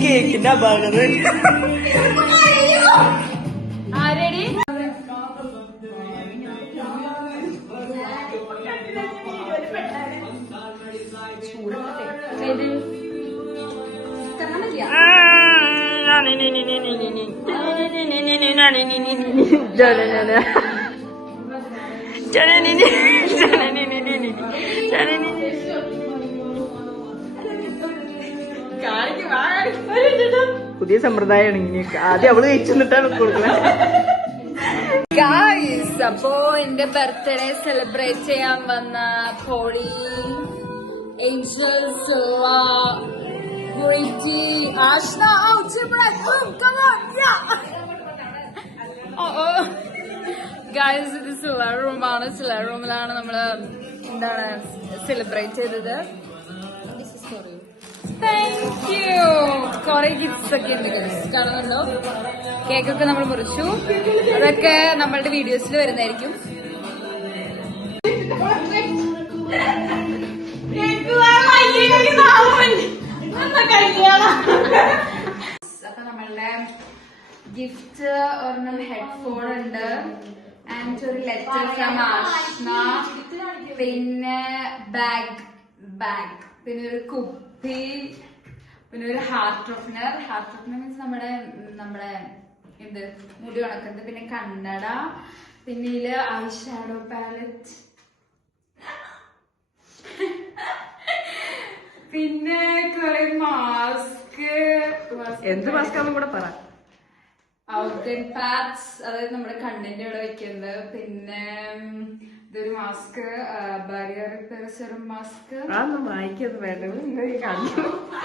കേക്കിന്റെ ഭാഗത്ത് ആരടി പുതിയ സമ്പ്രദായമാണ് ഇങ്ങനെയൊക്കെ. ആദ്യം അവള് കഴിച്ചിട്ടാണ് കൊടുക്കുന്നത്. ഗായ്സ്, അപ്പോ എന്റെ ബർത്ത്ഡേ സെലിബ്രേറ്റ് ചെയ്യാൻ വന്ന പോളി, ഏഞ്ചൽസ്, ആഷ്ന, ഗായ്സ്, ഇത് സിലർ റൂമാണ്. സിലർ റൂമിലാണ് നമ്മള് എന്താണ് സെലിബ്രേറ്റ് ചെയ്തത്. Thank you. കൊറേ ഗിഫ്റ്റ്സ് ഒക്കെ ഉണ്ട് ഗൈസ്, കാണുന്നുണ്ടോ? കേക്കൊക്കെ നമ്മൾ മുറിച്ചു. അതൊക്കെ നമ്മളുടെ വീഡിയോസിൽ വരുന്നതായിരിക്കും. അപ്പൊ നമ്മളുടെ ഗിഫ്റ്റ് ഒരെണ്ണം ഹെഡ്ഫോൺ ഉണ്ട്, ആൻഡ് ഒരു ലെറ്റർ ഫ്രം ആഷ്ന, പിന്നെ ബാഗ്, പിന്നെ ഒരു കുപ്പി, പിന്നെ ഒരു ഹാർട്ട് ഓഫ്നർ. ഹാർട്ട് ഓഫ്നർ മീൻസ് നമ്മുടെ എന്ത് മുടി ഉണക്കുന്നത്, പിന്നെ കണ്ണട, പിന്നെ ഇതില് ഐ ഷാഡോ പാലറ്റ്, പിന്നെ കുറെ മാസ്ക്. എന്ത് മാസ്കാന്നും കൂടെ പറ. ഔട്ട്ലൈൻ പാഡ്സ്, അതായത് നമ്മുടെ കണ്ണിന്റെ ഇവിടെ വെക്കുന്നത്. പിന്നെ ഇതൊരു mask, barrier repair serum mask. അതൊന്നും വായിക്കൊന്നും വേണ്ട,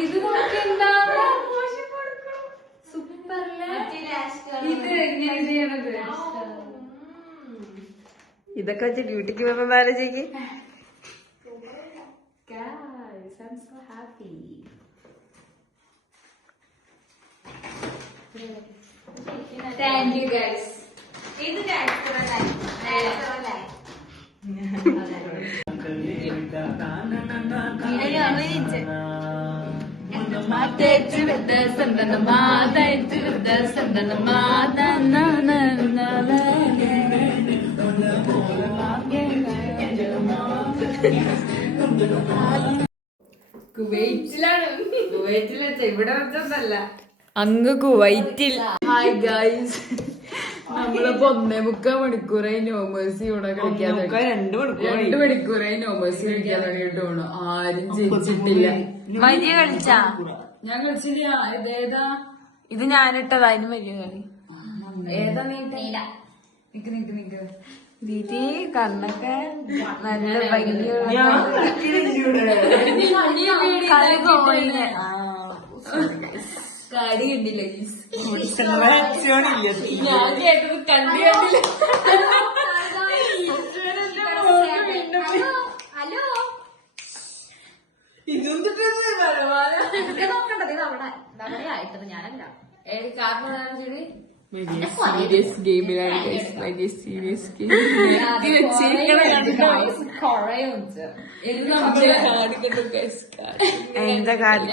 ഇത് നോക്കി എന്താ സൂപ്പറല്ലേ? ഇത് എങ്ങനെ ചെയ്യണത്? ഇതൊക്കെ വെച്ച് ഡ്യൂട്ടിക്ക് പോകുന്ന മാരേജേക്ക്. Guys, I'm so happy. Thank you guys. ഇത് കുവൈറ്റിലാണ്. കുവൈറ്റിൽ ഇവിടെ വെച്ചതല്ല, അങ്ങ് കുവൈറ്റിൽ. ഹായ് ഗൈസ്, നമ്മളിപ്പോ 1.25 മണിക്കൂറായി നോമേഴ്സി ഇവിടെ കളിക്കാൻ. 2 മണിക്കൂറായി നോമേഴ്സി കളിക്കാൻ തുടങ്ങിയിട്ടാണ്. ആരും ജയിച്ചിട്ടില്ല. മരിയ കളിച്ചാ? ഞാൻ കളിച്ചില്ല. ഇതേതാ? ഇത് ഞാനിട്ടതാ. അതിന് മരിയ കളി ഏതാ? നിക്ക് ദീദി കണ്ണൊക്കെ നല്ല ഭംഗിയുള്ള കാടി കണ്ടില്ല ഞാൻ കേട്ടത് കണ്ടു ഹലോ ഇതൊന്നും ആയിട്ടത് ഞാനല്ല കാരണം സീരിയസ് ഗെയിമിലാണ് വലിയ സീരിയസ് ഗെയിം എന്താ കാർഡ്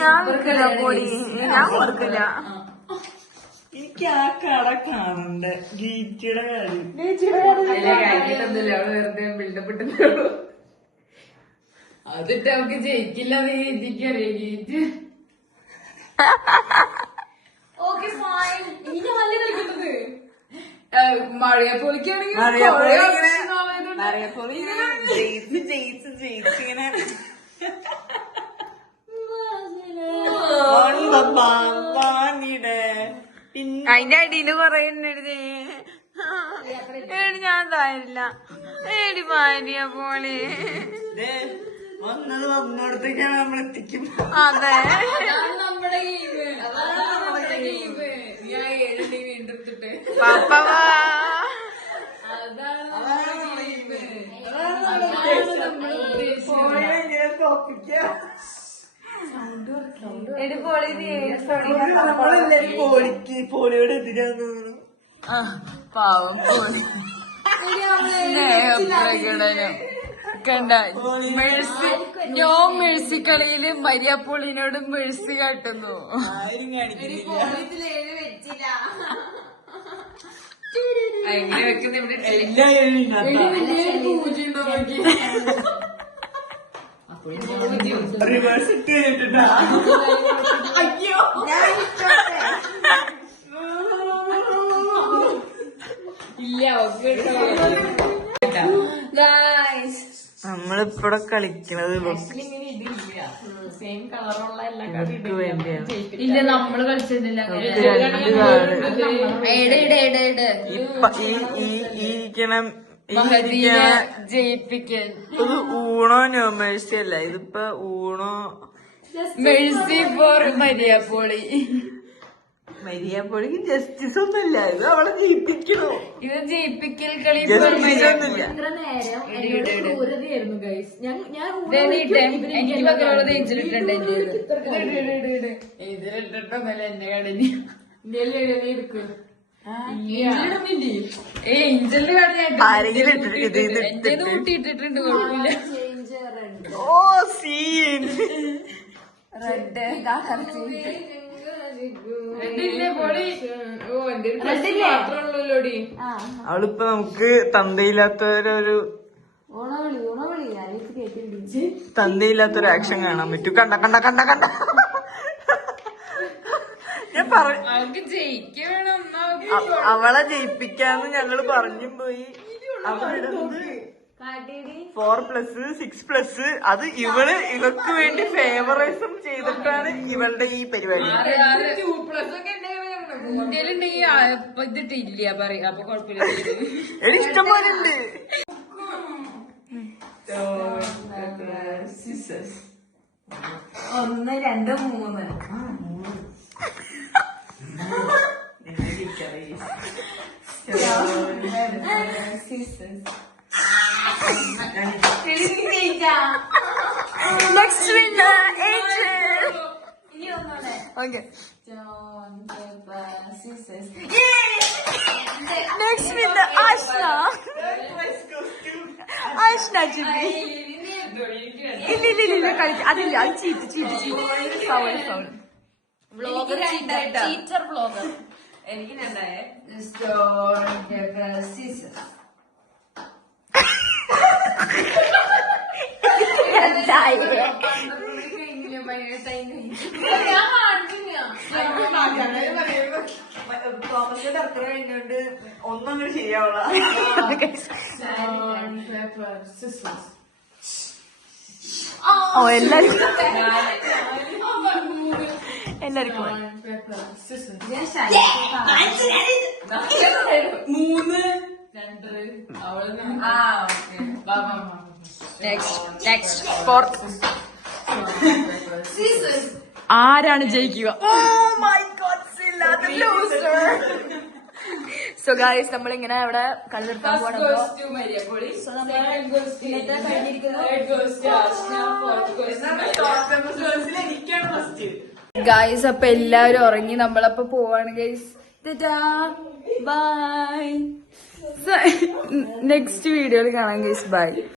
ഞാൻ കൊടുക്കില്ല പൊടി ഞാൻ കൊടുക്കില്ല എനിക്ക് ആ കട കാണണ്ട ഗീറ്റിയുടെ കാര്യം വെറുതെ ബിൽഡപ്പ് ഇട്ടുള്ളൂ അതിട്ട് നമുക്ക് ജയിക്കില്ല ഗീറ്റിക്ക് അറിയാം ഗീറ്റ് ഓക്കെ ഫൈൻ ഇനി നല്ല കളിക്കുന്നത് മഴയപ്പോലിക്കാണെങ്കിൽ ജയിച്ചിങ്ങനെ അതിന്റെ അടിയില് കൊറേ ഞാൻ താരില്ല ഏടി ഭാര്യ പോലെ വന്നത് വന്നോടത്തേക്കാണ് നമ്മൾ എത്തിക്കും. അതെ നമ്മുടെ പോളിയോട് എതിരാന്ന് തോന്നുന്നു. പാവം പ്രകടനം കണ്ട മെഴ്സി കളിയില് മരിയപ്പോളിനോട് മെഴ്സി കാട്ടുന്നു. എങ്ങനെ വെക്കുന്ന ഇവിടെ റിവേഴ്സ് ഇട്ട് കഴിഞ്ഞിട്ടുണ്ടാ. അയ്യോ ഇല്ല നമ്മളിപ്പടെ കളിക്കണത് ഇവർക്ക് വേണ്ടിയാണ്. ഇല്ല നമ്മള് കളിച്ചിട്ടില്ല. ജയിപ്പിക്കാൻ ഇത് ഊണോ നോ മെഴ്സി അല്ല, ഇതിപ്പോ ഊണോ മെഴ്സി ഫോർ മരിയപ്പോളി. മരിയപ്പോളിക്ക് ജസ്റ്റിസ് ഒന്നുമില്ല, ഇത് അവളെ ജയിപ്പിക്കണോ. ഇത് ജയിപ്പിക്കൽ കളി. എനിക്ക് പകരോട് ജയിച്ചിട്ടുണ്ട്. ഇതിലിട്ടിട്ടൊന്നല്ല എന്റെ കടഞ്ഞ് എടുക്കും. ഇഞ്ചലിന്റെ കടഞ്ഞ എന്റെ കൂട്ടിയിട്ടിട്ടുണ്ട്. കുഴപ്പമില്ല. ഓ സീൻ അവളിപ്പോ നമുക്ക് തന്തയില്ലാത്തൊരു തന്തയില്ലാത്തൊരു ആക്ഷൻ കാണാൻ പറ്റും. കണ്ട കണ്ട കണ്ട കണ്ട ഞാൻ അവൾക്ക് ജയിക്കണം. അവളെ ജയിപ്പിക്കാന്ന് ഞങ്ങള് പറഞ്ഞും പോയി. അവളിടുന്നത് 4+6+, അത് ഇവർക്ക് വേണ്ടി ഫേവറൈസും ചെയ്തിട്ടാണ് ഇവളുടെ ഈ പരിപാടി. ഇന്ത്യയിലുണ്ടെങ്കിൽ ഇതിട്ടില്ല പറയാ. അപ്പൊ കുഴപ്പമില്ല. ഇഷ്ടം പോലെ ഉണ്ട്. 1 2 3 Next winner, Angel. Okay. Next winner, Ashna. Ashna Jimmy. ഇല്ല കളിക്ക. അതില്ല, അത് ചീറ്റ് ഫൗൾ. Cheater vlogger. എനിക്ക് രണ്ടായേ. തോമസിന്റെ അത്ര കഴിഞ്ഞോണ്ട് ഒന്നും അങ്ങോട്ട് ശരിയാവുള്ള. എല്ലാരും എല്ലാവർക്കും ഞാൻ ആരാണ് ജയിക്കുക? സോ ഗായ്സ് നമ്മളിങ്ങനെ അവിടെ കളി നിർത്താൻ പോകണം. ഗായ്സ് അപ്പൊ എല്ലാവരും ഉറങ്ങി, നമ്മളപ്പോ പോവാണ് ഗൈസ്. ബൈ. നെക്സ്റ്റ് വീഡിയോയിൽ കാണാം ഗൈസ്. ബൈ.